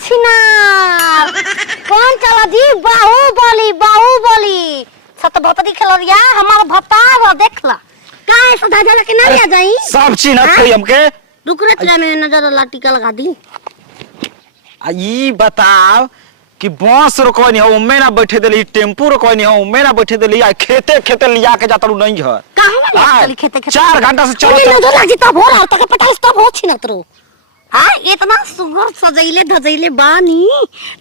छिनार कौन चला जी बाहुबली सत भतरी खेलरिया हमारा भतार देखला काहे सदा जला के ना ले जाई सब चिन्हत है हमके। रुक रे में नजर लाठी का लगा दी। ई बताओ कि बस रोको नहीं हो उम्मे ना बैठे देली, टेम्पू रोको नहीं हो उम्मे ना बैठे देली, आ खेते लिया के जाता नहीं घर कहां वाली खेते 4 घंटा से चलो नजर लागी तब हो रहा तक पटाल तब हो छिनत रो। हां इतना सुगर सजैले धजैले बानी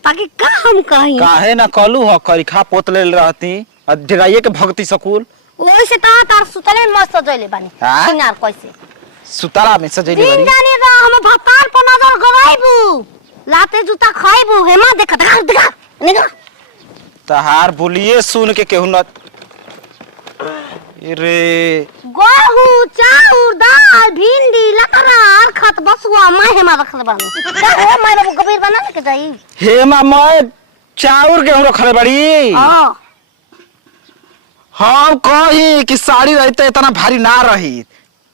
ताकि का हम कहीं काहे ना कलू हो करिखा पोतले रहती आ डराइए के भक्ति स्कूल ओइसे तार सुतले में मस्त सजैले बानी छिनार कैसे सुतारा में सजैले दिन बानी जाने रा हम भतार पर नजर गवाइबू लाते जूता खाइबू हेमा देखत देखा निगा तहार बोलिए सुन के केहू न रे गहू चाउर दाल भिंडी लकरार खत बसुआ मैं हेमा रखले बानी का हो मैं कबीर बना के जाई हेमा मैं चाउर गेहूं रखले बड़ी। हां हम कही कि साड़ी रहते इतना भारी ना रही।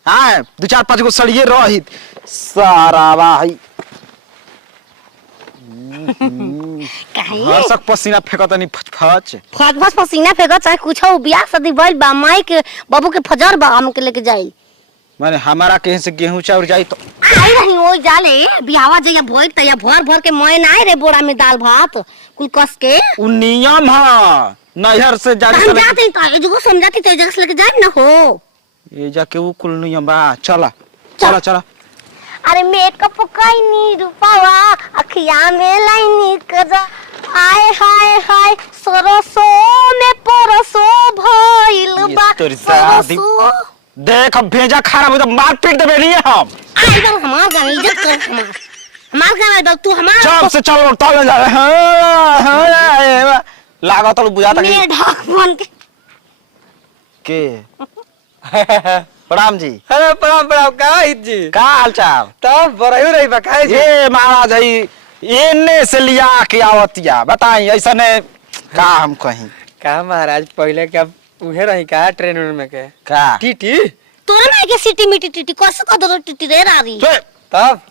हां 2-4-5 गो सड़िए रही सारा भाई हर सक पसीना फेंकत नहीं फच फच पसीना फेंकत चाहे कुछ हो बियाह शादी भइल बा माई के बाबू के फजर बा हम के लेके जाई माने हमारा कहीं से गेहूं चाउर जाई तो आई रही ओई जाले बियाहवा जइया भोई त या भर के मैं ना रे बोरा में दाल भात कुल कस के उ नियम ह नहर से जाने हम जाते त एजो समझाती त एजो से लेके जाई ना हो ये जाके उ कुल नियम बा। चला अरे मेकअप कइनी रूपावा अखिया में लाइनी कजा आय हाय सरसो में परसो भइल बा सरसो देख अब भेजा खराब हो तो मार पीट देबे नहीं हम। आई बार हमार गांव इज्जत कर हमार गांव तू हमार चल से चल तल जा हां लागत तो बुझाता कि मैं ढाक बन के प्रणाम जी। अरे प्रणाम का हित जी का हाल चाल तब बरहु रही बकाए जी ये महाराज है एने से लिया के आवतिया बताई ऐसा ने का हम कहीं का महाराज पहले क्या उहे रही का ट्रेन में के का टीटी तोरे में के सिटी मिटी टीटी कस क दरो टीटी रे रारी तब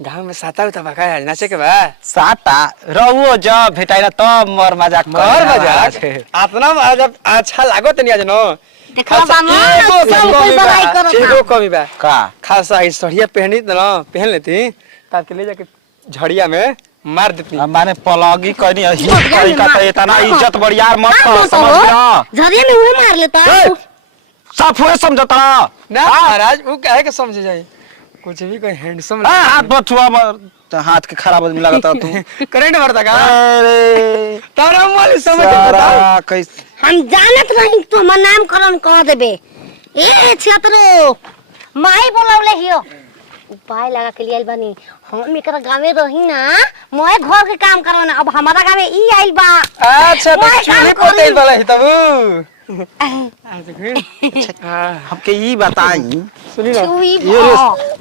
गांव में साता उता बकाए आज नाचे के बा साता रहुओ जब भेटाइला तब मर मजाक अपना जब अच्छा लागो तनी आज न देखा बामा सब कोई बड़ाई करत एगो कमी बा का खासा ई सड़िया पहनी त न पहन लेती तार के ले जाके झड़िया में मार देती माने पलगी कनी हिट करी का त इतना इज्जत बड़ियार मत कर समझ गया झरिया में उहे मार लेता सब हुए समझता ना महाराज वो काहे के समझे जाई कुछ भी कोई हैंडसम हाथ बथुआ हाथ के खराब आदमी लगता तू करंट भरता का अरे तारा वाली समझ सारा कैसे हम जानत नहीं तू हमर नाम करन कह देबे ए छतरो माई बोलावले हियो उपाय लगा के लिए आइल बानी हम एकरा गावे रही ना मोए घर के काम करो ना अब हमारा गावे ई आइल बा अच्छा तो चूल्हे पर तेल वाला है तब आज फिर हमके ई बताई सुनी ना छुई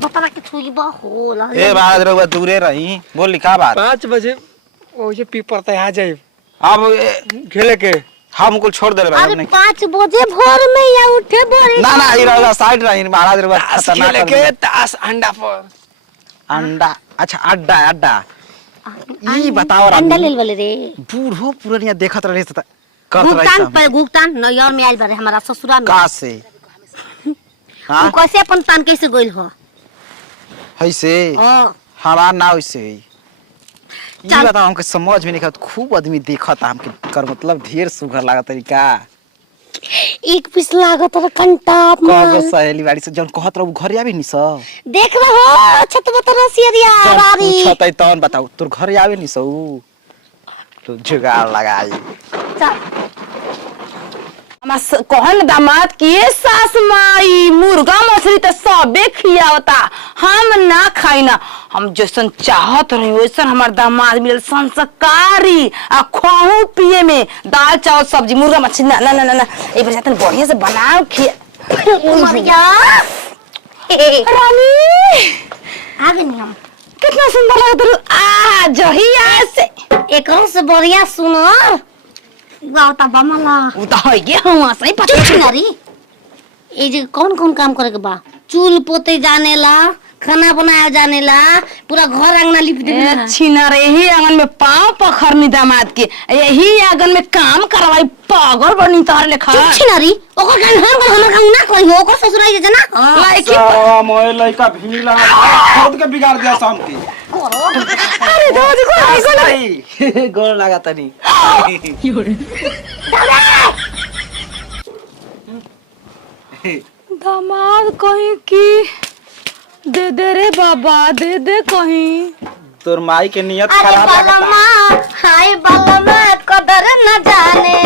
बता के छुई बा हो ला ए बाद रहुआ दूरे रही बोल लिखा बात 5 बजे ओ जे पेपर त आ जाए अब खेले के हम कुल छोड़ देले भाई अरे 5 बजे भोर में या उठे बोरे ना ई रहुआ साइड रही महाराज रहुआ खतरनाक खेले के तास अंडा पर अंडा अच्छा अड्डा ई बताओ अंडा लेल वाले रे बूढ़ो पुरनिया देखत रहे त करत भुगतान रही पे भुगतान नैयर में आइल बारे हमारा ससुरा में का से हां कैसे अपन तान कैसे गइल हो ऐसे हां हमार ना वैसे ई बताओ हमके समझ में नहीं आवत खूब आदमी देखत हमके कर मतलब ढेर सुघर लागत तरीका एक पीस लागत रे कंटा कगो सहेली बाड़ी से जन कहत रहू घर आवे नी स देख रहो छत बता रसिया रारी पूछतै तौन बताऊ तोर घर आवे नी सऊ तो जुगाड़ लगाई चल हमार कहन दामाद की सास माई मुर्गा मछली तो सबे खियावता हम ना खाई ना हम जैसन चाहत रही वैसन हमार दामाद मिलल संस्कारी आ खाऊ पिए में दाल चावल सब्जी मुर्गा मछली ना ना ना ना ए बेर जातन बढ़िया से बनाओ मरिया रानी आगे नहीं हम कितना सुंदर लगत रु आ जहिया से एकरो से बढ़िया सुनर गावता बमला उ त है हुआ सही पता चुप नरी ए जे कौन कौन काम करे के बा चूल पोते जानेला खाना बनाया जाने ला, पूरा घर अंगना लिप देला। छिना रे ही आंगन में पाँव पखरनी दामाद के, यही आंगन में काम करवाई पागल बनी तार लेखा। चुप छी ना री, ओकर गान हमर गाँव ना करी, ओकर ससुराई जना। लाइकी सावा मोए लइका भीला खुद के बिगाड़ दिया शांति। अरे दादी को गोल लगा तनी। दामाद कहीं की दे दे रे बाबा, दे दे कहीं। तोर माई के नियत अरे खराब लगता। बालमा, हाय बालमा कदर न जाने,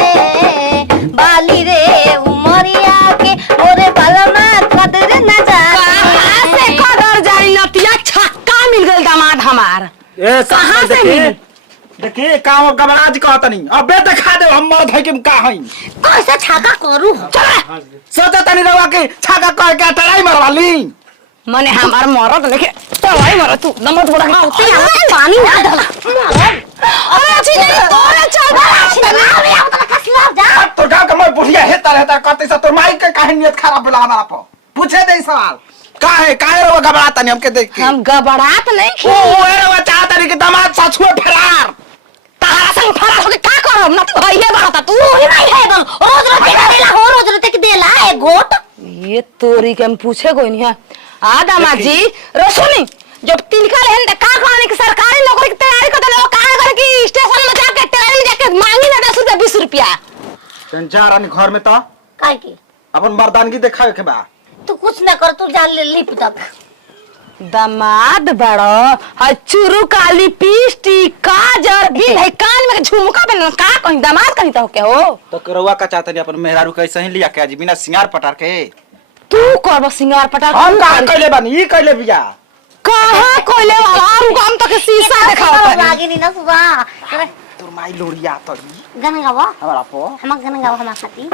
बाली रे उमरिया के मोरे बालमा कदर न कहाँ से जाने। कदर जाई नतिया छक्का मिल गइल दामाद हमार। ए कहाँ से मिली? देखिए काम गबराज कहत नहीं। अबे देखा दे हम मर धइ के का हई। कैसे छाका करू? सोचा तनी रवा के छाका कह के टराई मरवाली। मने हमार मरद लेके तवाई मरद तू नमत बड़ा ना होती है। पानी ना डाला। अरे अच्छी नहीं तोरे चल जा। तोर गांव के मैं बुढ़िया हेता रहता करते से तोर माई के काहे नियत खराब भेला हमारा पर। पूछे दे सवाल। काहे रवा घबराता नहीं हमके देख के। हम घबरात नहीं ओ रवा चाहता नहीं कि दामाद सचुए फरार। तारा संग फरार होके का करब न तू हइए बाता तू ही नहीं है बल। रोज रोज देला हो, रोज रोज के देला एक घोट। ये तोरी के हम पूछे कोई नहीं है। आ दामाद जी रोशनी जब तिलका लेन का कहने की सरकारी नौकरी की तैयारी कर देलो का करे कि स्टेशन में जाके ट्रेन में जाके मांगी ना 10 रुपया 20 रुपया। जा रानी घर में तो काहे की? अपन मर्दानगी दिखावे के बा। तू कुछ ना कर, तू जान ले लिप तक। दामाद बड़ो है चुरू काली पिस्टी काजर भी है कान में झुमका पहन का कहीं दामाद कहीं तो के हो। तो करवा का चाहता नहीं अपन मेहरारू कैसे ही लिया के आज बिना सिंगार पटार के। तू करब सिंगार पटार हम का कइले बानी ई कइले बिया। कहां कोइले वाला हम तो के शीशा दिखावत है। लागे नहीं ना सुबह। अरे तोर माई लोड़िया तो गाना गावा, हमारा पो हम गाना गावा हमार खाती।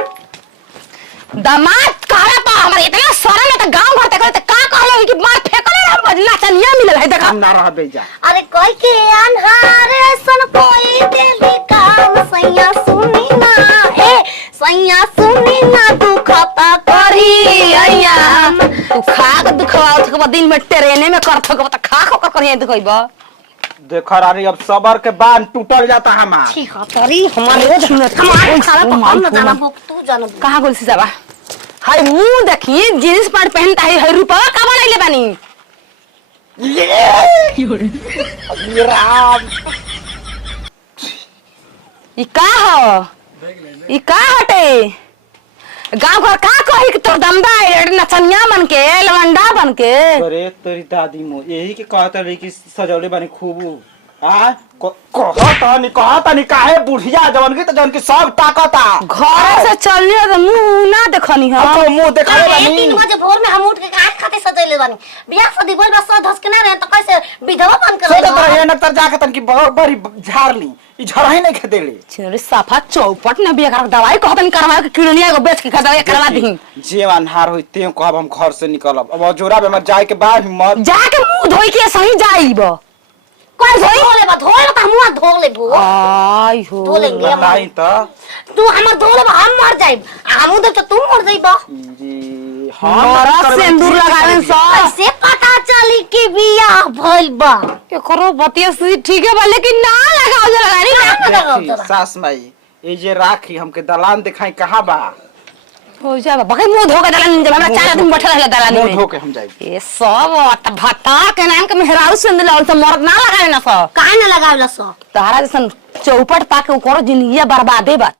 दामाद काला पा हमारे इतना सारा में तो गांव भर तक का कहलो कि मार फेकले हम बजला चनिया मिलल है देखा। हम ना रह बेजा। अरे कोई के अनहारे सन कोई देली काम, सैया सुनी ना ए सैया सुनी ना दुखता करी अय्या तू खाक दुखवाओ थक दिन में ट्रेने में कर थक त खाक कर करिए दुखइबा। देखो रानी अब सबर के बांध टूटल जाता हमार। ठीक है तरी हमारे रोज हमारे खाना तो हम ना जाना भूख तू जाना। कहां गोल सीसाबा हाय मुंह देखी जींस पैंट पहनता है रुपया का बनैले बानी। ये राम ई का हो ई का हटे गांव घर का कही कि तोर दमदा नचनिया बन के लवंडा बन के। अरे तेरी दादी मो यही के कहता रही कि सजौले बानी खूब। आ कहता नहीं काहे बुढ़िया जवन की तो जवन की सब ताकता। घर से चलनी तो मुंह ना देखनी है। तो मुंह देखले बानी। 3 बजे भोर में हम उठ के आज खाते सजैले बानी। बियाह शादी बोल बस धस के ना रहे तो कैसे विधवा बन कर सोचत रहे नक्तर जाके तन की बड़ी झाड़ ली ई झड़ाई नहीं खेदेले। छिनरी साफा चौपट न बिया कर दवाई कहतन करवा के किडनी को बेच के दवाई करवा दी। जे अन्हार होई ते कहब हम घर से निकलब। अब जोरा में मत जाए के बाद हिम्मत जाके मुंह धोई के सही जाईबो। कोई धोले बा तो मुंह धो लेबो। आई हो धो लेंगे नहीं तो तू हमर धो लेबो, हम मर जाइब। हमू दे तो तू मर जाइबो। जी मोरा सिंदूर लगावे सो कैसे पता चली कि बियाह भइल बा? एकरो बतिया सी ठीक है बा लेकिन ना लगाओ जे लगानी ना। देखी सास माई ए जे राखी हमके दलान दिखाई कहां बा। हो जा बके मुंह धो के दलान जब हमरा 4 आदमी बैठल रहे दलान में मुंह धो के हम जाई। ए सब भत्ता के नाम के मेहरारू सिंदूर लाल से मर्द ना लगावे ना सो काहे ना लगावला सो? तारा जैसन चौपट पाके ओकरो जिंदगी बर्बादे बा।